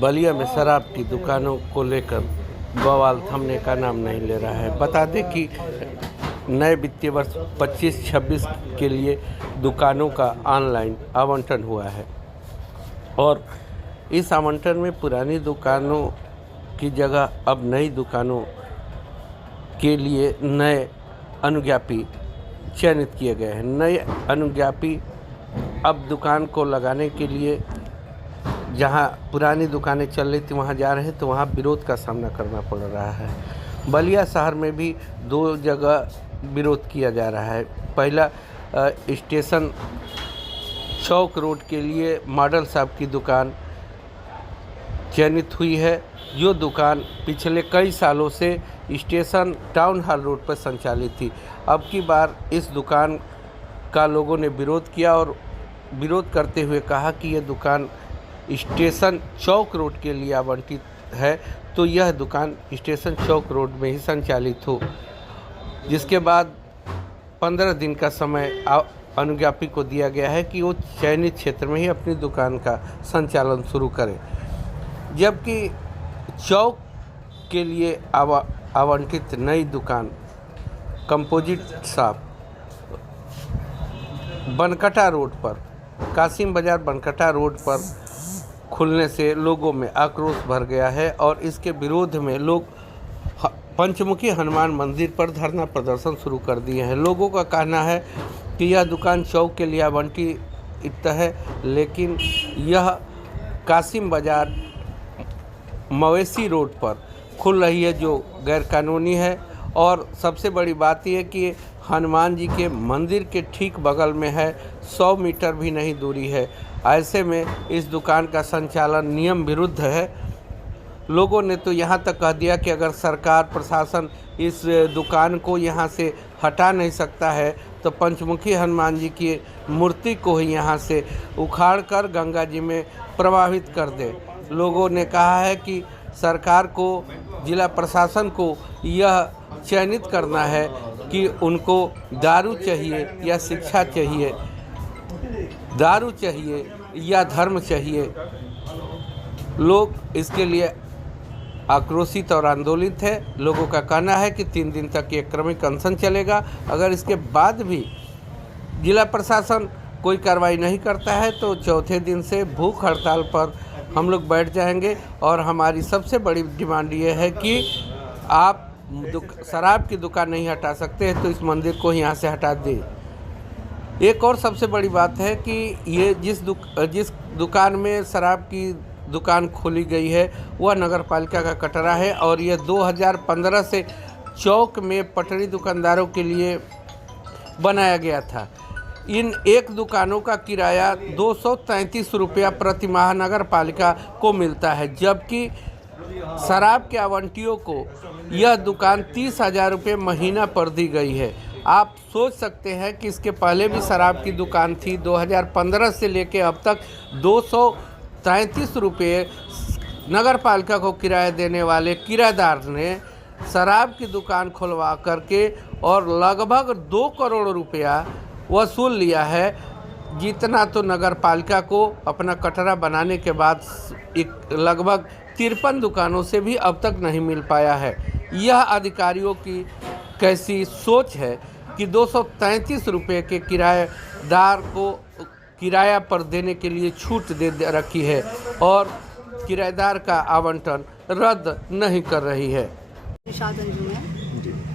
बलिया में शराब की दुकानों को लेकर बवाल थमने का नाम नहीं ले रहा है। बता दें कि नए वित्तीय वर्ष 25-26 के लिए दुकानों का ऑनलाइन आवंटन हुआ है और इस आवंटन में पुरानी दुकानों की जगह अब नई दुकानों के लिए नए अनुज्ञापी चयनित किए गए हैं। नए अनुज्ञापी अब दुकान को लगाने के लिए जहां पुरानी दुकानें चल रही थी वहां जा रहे हैं तो वहां विरोध का सामना करना पड़ रहा है। बलिया शहर में भी 2 जगह विरोध किया जा रहा है। पहला स्टेशन चौक रोड के लिए मॉडल साहब की दुकान चयनित हुई है, जो दुकान पिछले कई सालों से स्टेशन टाउन हॉल रोड पर संचालित थी। अब की बार इस दुकान का लोगों ने विरोध किया और विरोध करते हुए कहा कि यह दुकान स्टेशन चौक रोड के लिए आवंटित है, तो यह दुकान स्टेशन चौक रोड में ही संचालित हो, जिसके बाद 15 दिन का समय अनुज्ञापी को दिया गया है कि वो चयनित क्षेत्र में ही अपनी दुकान का संचालन शुरू करें। जबकि चौक के लिए आवंटित नई दुकान कंपोजिट शॉप बनकटा रोड पर, कासिम बाजार बनकटा रोड पर खुलने से लोगों में आक्रोश भर गया है और इसके विरोध में लोग पंचमुखी हनुमान मंदिर पर धरना प्रदर्शन शुरू कर दिए हैं। लोगों का कहना है कि यह दुकान चौक के लिए आवंटित है, लेकिन यह कासिम बाजार मवेशी रोड पर खुल रही है, जो गैरकानूनी है। और सबसे बड़ी बात यह कि हनुमान जी के मंदिर के ठीक बगल में है, 100 मीटर भी नहीं दूरी है। ऐसे में इस दुकान का संचालन नियम विरुद्ध है। लोगों ने तो यहाँ तक कह दिया कि अगर सरकार प्रशासन इस दुकान को यहाँ से हटा नहीं सकता है तो पंचमुखी हनुमान जी की मूर्ति को ही यहाँ से उखाड़कर गंगा जी में प्रवाहित कर दे। लोगों ने कहा है कि सरकार को, जिला प्रशासन को यह चयनित करना है कि उनको दारू चाहिए या शिक्षा चाहिए, दारू चाहिए या धर्म चाहिए। लोग इसके लिए आक्रोशित और आंदोलित है। लोगों का कहना है कि 3 दिन तक ये क्रमिक अनशन चलेगा। अगर इसके बाद भी जिला प्रशासन कोई कार्रवाई नहीं करता है तो चौथे दिन से भूख हड़ताल पर हम लोग बैठ जाएंगे। और हमारी सबसे बड़ी डिमांड ये है कि आप शराब की दुकान नहीं हटा सकते हैं तो इस मंदिर को यहाँ से हटा दें। एक और सबसे बड़ी बात है कि ये जिस दुकान में शराब की दुकान खोली गई है वह नगर पालिका का कटरा है और यह 2015 से चौक में पटरी दुकानदारों के लिए बनाया गया था। इन एक दुकानों का किराया 233 रुपया प्रति माह नगर पालिका को मिलता है, जबकि शराब के आवंटियों को यह दुकान 30,000 रुपये महीना पर दी गई है। आप सोच सकते हैं कि इसके पहले भी शराब की दुकान थी। 2015 से लेकर अब तक 233 रुपये नगर पालिका को किराया देने वाले किराएदार ने शराब की दुकान खुलवा करके और लगभग 2 करोड़ रुपया वसूल लिया है, जितना तो नगर पालिका को अपना कटरा बनाने के बाद लगभग 53 दुकानों से भी अब तक नहीं मिल पाया है। यह अधिकारियों की कैसी सोच है कि 233 रुपये के किराएदार को किराया पर देने के लिए छूट दे रखी है और किराएदार का आवंटन रद्द नहीं कर रही है। निशाद अंजुम है,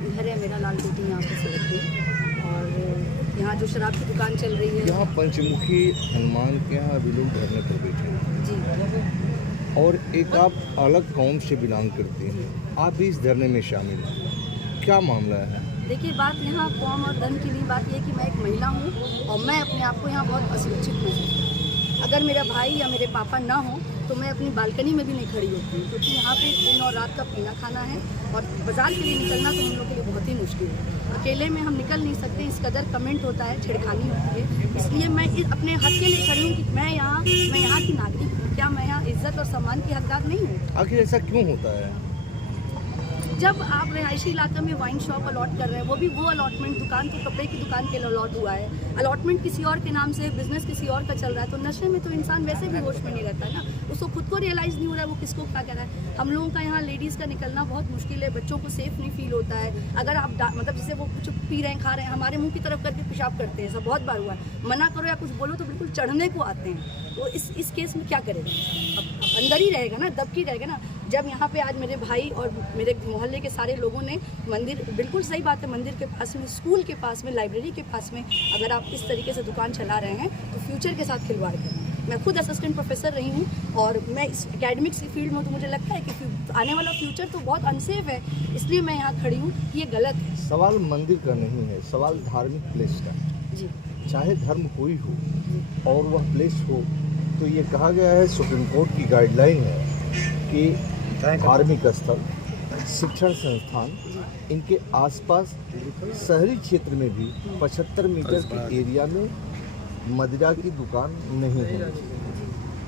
घर है मेरा लाल कोठी यहाँ पे रहती है और यहाँ जो शराब की दुकान चल रही है, यहाँ पंचमुखी हनुमान के यहाँ अभी लोग धरने पर बैठे हैं जी। और एक आप अलग कौम से बिलोंग करती हैं, आप भी इस धरने में शामिल हैं, क्या मामला है? देखिए, बात यहाँ कौम और धन की नहीं, बात यह कि मैं एक महिला हूँ और मैं अपने आप को यहाँ बहुत असुरक्षित महसूस करती हूँ। अगर मेरा भाई या मेरे पापा ना हो तो मैं अपनी बालकनी में भी नहीं खड़ी होती हूँ, क्योंकि यहाँ पे दिन और रात का पीना खाना है और बाज़ार के लिए निकलना तो हम लोग के लिए बहुत ही मुश्किल है। अकेले में हम निकल नहीं सकते, इस कदर कमेंट होता है, छेड़खानी होती है। इसलिए मैं अपने हक के लिए खड़ी हूँ कि मैं यहाँ की नागरिक हूँ। क्या मैं यहाँ इज्जत और सम्मान की हकदार नहीं हूँ? आखिर ऐसा क्यों होता है? जब आप रिहायशी इलाके में वाइन शॉप अलॉट कर रहे हैं, वो अलॉटमेंट दुकान तो कपड़े की दुकान के लिए अलॉट हुआ है, अलॉटमेंट किसी और के नाम से बिजनेस किसी और का चल रहा है, तो नशे में तो इंसान वैसे भी होश में नहीं रहता है ना, उसको खुद को रियलाइज़ नहीं हो रहा है वो किसको क्या कह रहा है। हम लोगों का यहाँ लेडीज़ का निकलना बहुत मुश्किल है, बच्चों को सेफ नहीं फील होता है। अगर आप मतलब जैसे वो कुछ पी रहे हैं खा रहे हैं, हमारे मुँह की तरफ करके पेशाब करते हैं, ऐसा बहुत बार हुआ है। मना करो या कुछ बोलो तो बिल्कुल चढ़ने को आते हैं। तो इस केस में क्या करेगा, अब अंदर ही रहेगा ना, दबकी रहेगा ना। जब यहाँ पे आज मेरे भाई और मेरे मोहल्ले के सारे लोगों ने मंदिर, बिल्कुल सही बात है, मंदिर के पास में, स्कूल के पास में, लाइब्रेरी के पास में अगर आप इस तरीके से दुकान चला रहे हैं तो फ्यूचर के साथ खिलवाड़ करें। मैं खुद असिस्टेंट प्रोफेसर रही हूँ और मैं इस एकेडमिक्स की फील्ड में, तो मुझे लगता है कि आने वाला फ्यूचर तो बहुत अनसेफ है, इसलिए मैं यहाँ खड़ी हूँ। ये गलत है। सवाल मंदिर का नहीं है, सवाल धार्मिक प्लेस का। जी, चाहे धर्म कोई हो और वह प्लेस हो, तो ये कहा गया है, सुप्रीम कोर्ट की गाइडलाइन है कि धार्मिक स्थल, शिक्षण संस्थान, इनके आसपास शहरी क्षेत्र में भी 75 मीटर के एरिया में मदिरा की दुकान नहीं है।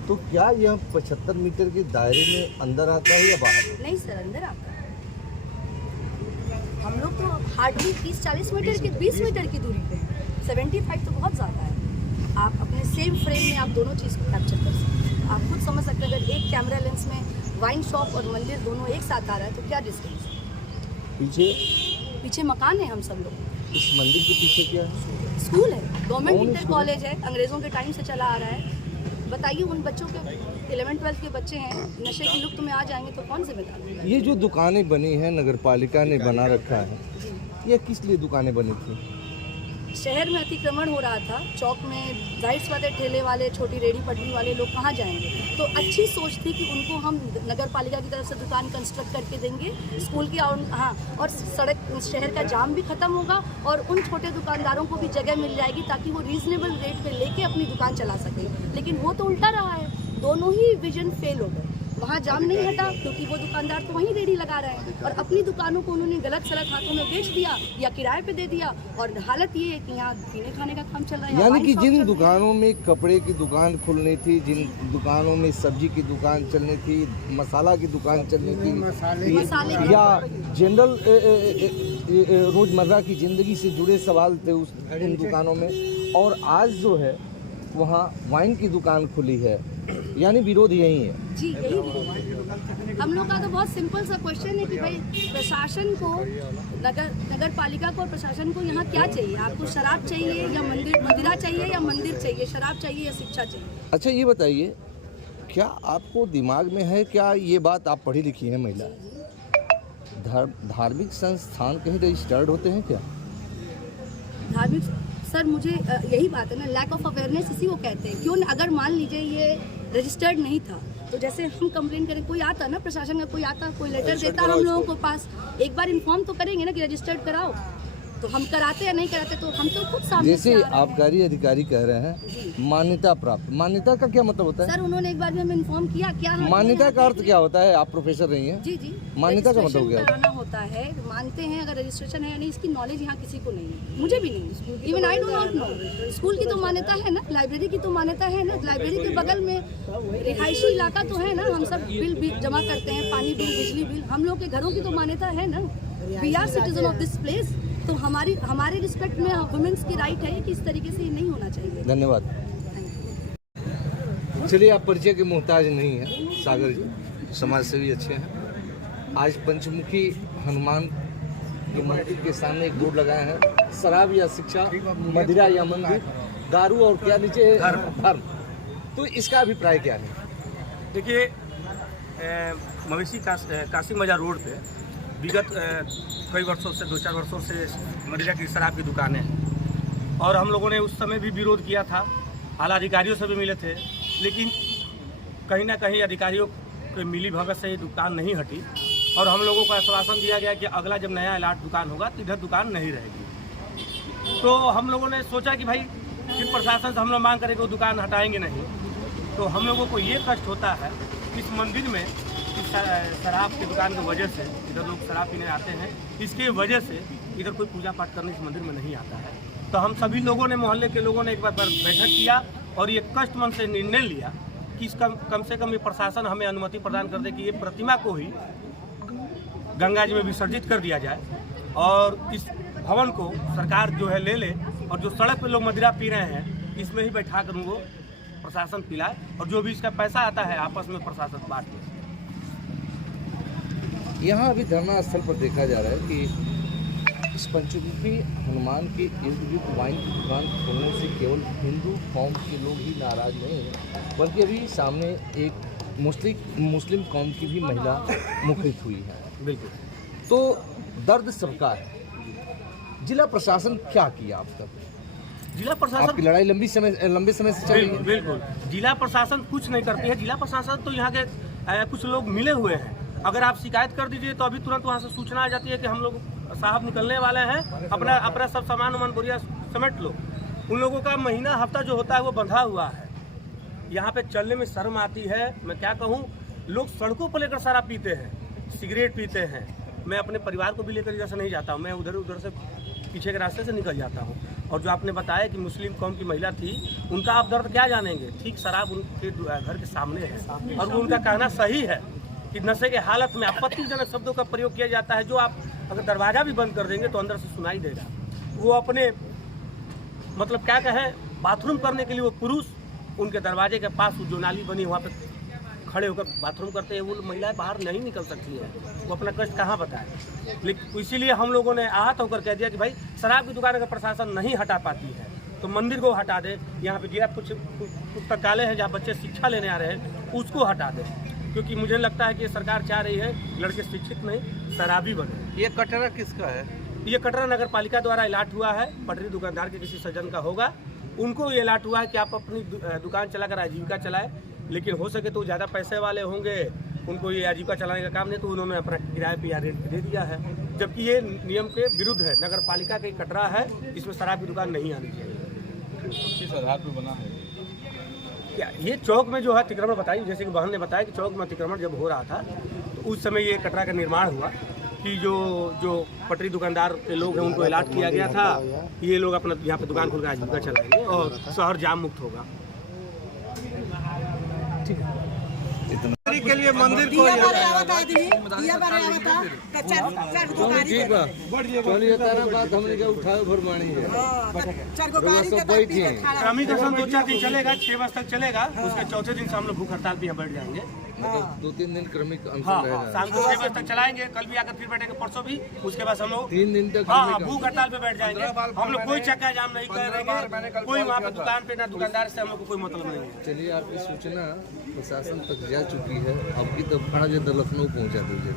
तो क्या यह 75 मीटर के दायरे में अंदर आता है या बाहर? नहीं सर, अंदर आता है। हम लोग तो हार्डली 30-40 मीटर की, 20 मीटर की दूरी पे हैं। 75 तो बहुत ज़्यादा है। आप अपने सेम फ्रेम में आप दोनों चीज़ को कैप्चर कर सकते हैं। आप खुद समझ सकते हैं, अगर एक कैमरा लेंस में वाइन शॉप और मंदिर दोनों एक साथ आ रहा है तो क्या डिस्टेंस है। पीछे मकान है हम सब लोग। इस मंदिर के पीछे क्या है? स्कूल है, गवर्नमेंट इंटर कॉलेज है, अंग्रेज़ों के टाइम से चला आ रहा है। बताइए, उन बच्चों के 11-12 के बच्चे हैं, नशे की लुप्त में आ जाएंगे तो कौन जिम्मेदार? ये जो दुकानें बनी हैं, नगर पालिका ने बना रखा है, ये किस लिए दुकानें बनी थी? शहर में अतिक्रमण हो रहा था, चौक में जाहिर सी बात है ठेले वाले, छोटी रेडी पटरी वाले लोग कहाँ जाएंगे, तो अच्छी सोच थी कि उनको हम नगर पालिका की तरफ से दुकान कंस्ट्रक्ट करके देंगे, स्कूल की और सड़क, शहर का जाम भी खत्म होगा और उन छोटे दुकानदारों को भी जगह मिल जाएगी ताकि वो रीजनेबल रेट पे लेके अपनी दुकान चला सके। लेकिन वो तो उल्टा रहा है, दोनों ही विजन फेल हो गए। वहाँ जाम नहीं हटा क्योंकि वो दुकानदार तो वहीं रेडी लगा रहे हैं और अपनी दुकानों को उन्होंने गलत सलत हाथों में बेच दिया या किराए पे दे दिया। और हालत ये है कि यहाँ पीने खाने का काम चल रहा है। यानी कि जिन दुकानों में कपड़े की दुकान खुलनी थी, जिन दुकानों में सब्जी की दुकान चलनी थी, मसाला की दुकान चलनी थी, मसाले या जनरल रोजमर्रा की जिंदगी से जुड़े सवाल थे उन दुकानों में, और आज जो है वहाँ वाइन की दुकान खुली है, यानी विरोध यही है। जी, यही विरोध। हम लोग का तो बहुत सिंपल सा क्वेश्चन है कि भाई प्रशासन को, नगर पालिका को और प्रशासन को यहाँ क्या चाहिए? आपको शराब चाहिए या मदिरा चाहिए या मंदिर चाहिए? शराब चाहिए या शिक्षा चाहिए? अच्छा ये बताइए, क्या आपको दिमाग में है क्या ये बात, आप पढ़ी लिखी हैं महिला, धार्मिक संस्थान कहीं रजिस्टर्ड होते हैं क्या? धार्मिक, सर मुझे यही बात है ना, लैक ऑफ अवेयरनेस इसी को कहते हैं। क्यों, अगर मान लीजिए ये रजिस्टर्ड नहीं था तो जैसे हम कंप्लेन करें, कोई आता ना प्रशासन का, कोई आता, कोई लेटर देता हम लोगों को पास, एक बार इन्फॉर्म तो करेंगे ना कि रजिस्टर्ड कराओ, तो हम कराते या नहीं कराते तो हम तो खुद सामने जैसे आबकारी अधिकारी कह रहे हैं मान्यता प्राप्त, मान्यता का क्या मतलब होता है? सर उन्होंने एक बार भी हमें इन्फॉर्म किया, क्या मान्यता का अर्थ क्या होता है? आप प्रोफेसर रही हैं। जी जी, मान्यता का मतलब क्या कराना होता है, मानते हैं अगर रजिस्ट्रेशन है या नहीं, इसकी नॉलेज यहाँ किसी को नहीं है, मुझे भी नहीं, even I do not know. School की तो मान्यता है ना, लाइब्रेरी की तो मान्यता है ना, लाइब्रेरी के बगल में रिहायशी इलाका तो है ना, हम सब बिल जमा करते हैं, पानी बिल, बिजली बिल, हम लोग के घरों की तो मान्यता है ना। We are citizen of this place, तो हमारे रिस्पेक्ट में वुमेन्स की राइट है कि इस तरीके से नहीं होना चाहिए। धन्यवाद। चलिए, आप परिचय के मोहताज नहीं हैं, सागर जी समाज सेवी अच्छे हैं। आज पंचमुखी हनुमान के मंदिर के सामने एक बोर्ड लगाए हैं, शराब या शिक्षा, मदिरा या मंदिर, दारू और क्या नीचे धर्म, तो इसका अभिप्राय क्या है? देखिए, मवेशी काशी बाजार रोड पे विगत कई वर्षों से, 2-4 वर्षों से मदिरा की, शराब की दुकानें हैं और हम लोगों ने उस समय भी विरोध किया था, आला अधिकारियों से भी मिले थे, लेकिन कहीं ना कहीं अधिकारियों के मिली भगत से ये दुकान नहीं हटी और हम लोगों को आश्वासन दिया गया कि अगला जब नया अलाट दुकान होगा तो इधर दुकान नहीं रहेगी। तो हम लोगों ने सोचा कि भाई फिर प्रशासन से हम लोग मांग करें कि वो दुकान हटाएंगे नहीं, तो हम लोगों को ये कष्ट होता है इस मंदिर में शराब की दुकान की वजह से इधर लोग शराब पीने आते हैं, इसके वजह से इधर कोई पूजा पाठ करने इस मंदिर में नहीं आता है। तो हम सभी लोगों ने, मोहल्ले के लोगों ने एक बार बैठक किया और ये कष्ट मन से निर्णय लिया कि कम से कम ये प्रशासन हमें अनुमति प्रदान कर दे कि ये प्रतिमा को ही गंगा जी में विसर्जित कर दिया जाए और इस भवन को सरकार जो है ले ले और जो सड़क पे लोग मदिरा पी रहे हैं इसमें ही बैठा कर उनको प्रशासन पिलाए और जो भी इसका पैसा आता है आपस में प्रशासन बांट ले। यहाँ अभी धरना स्थल पर देखा जा रहा है कि इस पंचमुखी हनुमान के इर्द गिर्द वाइन की दुकान खोलने से केवल हिंदू कौम के लोग ही नाराज नहीं हैं, बल्कि अभी सामने एक मुस्लिम कौम की भी महिला मुखरित हुई है। बिल्कुल। तो दर्द सबका है। जिला प्रशासन क्या किया अब तक? जिला प्रशासन आपकी लड़ाई लंबे समय से चल रही है। बिल्कुल। जिला प्रशासन कुछ नहीं करती है। जिला प्रशासन तो यहाँ के कुछ लोग मिले हुए हैं। अगर आप शिकायत कर दीजिए तो अभी तुरंत वहाँ से सूचना आ जाती है कि हम लोग साहब निकलने वाले हैं, अपना सब सामान वामान बोरिया समेट लो। उन लोगों का महीना हफ्ता जो होता है वो बंधा हुआ है। यहाँ पे चलने में शर्म आती है। मैं क्या कहूँ, लोग सड़कों पर लेकर शराब पीते हैं, सिगरेट पीते हैं। मैं अपने परिवार को भी लेकर इधर से नहीं जाता हूँ, मैं उधर से पीछे के रास्ते से निकल जाता हूँ। और जो आपने बताया कि मुस्लिम कौम की महिला थी, उनका आप दर्द क्या जानेंगे। ठीक शराब उनके घर के सामने है और वो उनका कहना सही है कि नशे के हालत में आपत्तिजनक शब्दों का प्रयोग किया जाता है, जो आप अगर दरवाज़ा भी बंद कर देंगे तो अंदर से सुनाई देगा। वो अपने मतलब क्या कहें, बाथरूम करने के लिए वो पुरुष उनके दरवाजे के पास जो नाली बनी वहाँ पे खड़े होकर बाथरूम करते हैं। वो महिलाएं बाहर नहीं निकल सकती है, वो अपना कष्ट कहाँ बताए। लेकिन इसीलिए हम लोगों ने आहत होकर कह दिया कि भाई शराब की दुकान अगर प्रशासन नहीं हटा पाती है तो मंदिर को हटा दे। यहाँ पे जिला कुछ पुस्तकालय है जहाँ बच्चे शिक्षा लेने आ रहे हैं उसको हटा दे, क्योंकि मुझे लगता है कि सरकार चाह रही है लड़के शिक्षित नहीं शराबी बने। ये कटरा किसका है? ये कटरा नगर पालिका द्वारा अलाट हुआ है। पटरी दुकानदार के किसी सज्जन का होगा, उनको ये अलाट हुआ है कि आप अपनी दुकान चलाकर आजीविका चलाएं। लेकिन हो सके तो ज़्यादा पैसे वाले होंगे, उनको ये आजीविका चलाने का काम नहीं, तो उन्होंने अपना किराए पे या रेंट दे दिया है, जबकि ये नियम के विरुद्ध है। नगर पालिका का कटरा है, इसमें शराब की दुकान नहीं आनी चाहिए। किस आधार पर बना है? क्या ये चौक में जो है अतिक्रमण बताई, जैसे कि बहन ने बताया कि चौक में अतिक्रमण जब हो रहा था तो उस समय ये कटरा का निर्माण हुआ कि जो पटरी दुकानदार के लोग हैं उनको अलाट किया गया था, ये लोग अपना यहाँ पे दुकान खोलकर आजीविका चलाएंगे और शहर जाम मुक्त होगा। के लिए मंदिर को चलिए तारा बात हमने क्या उठाओ भरमानी है। सब बैठिए। क्रमिक आसन 2-4 दिन चलेगा, 6 बजे तक चलेगा। उसके चौथे दिन से हम लोग भूख हड़ताल पे यहाँ बैठ जाएंगे। मतलब 2-3 दिन क्रमिक हाँ, अनशन रहेगा। शाम को 6 बजे तक चलाएंगे, कल भी आकर फिर बैठेंगे, परसों भी। उसके बाद हम लोग 3 दिन तक हाँ भूख हड़ताल पे बैठ जाएंगे। हम लोग कोई चक्का जाम नहीं करेंगे, कोई वहाँ पे दुकान पे ना दुकानदार से हम लोग को कोई मतलब नहीं है। चलिए आपकी सूचना प्रशासन तक जा चुकी है, अब की तो लखनऊ पहुँचा दीजिए।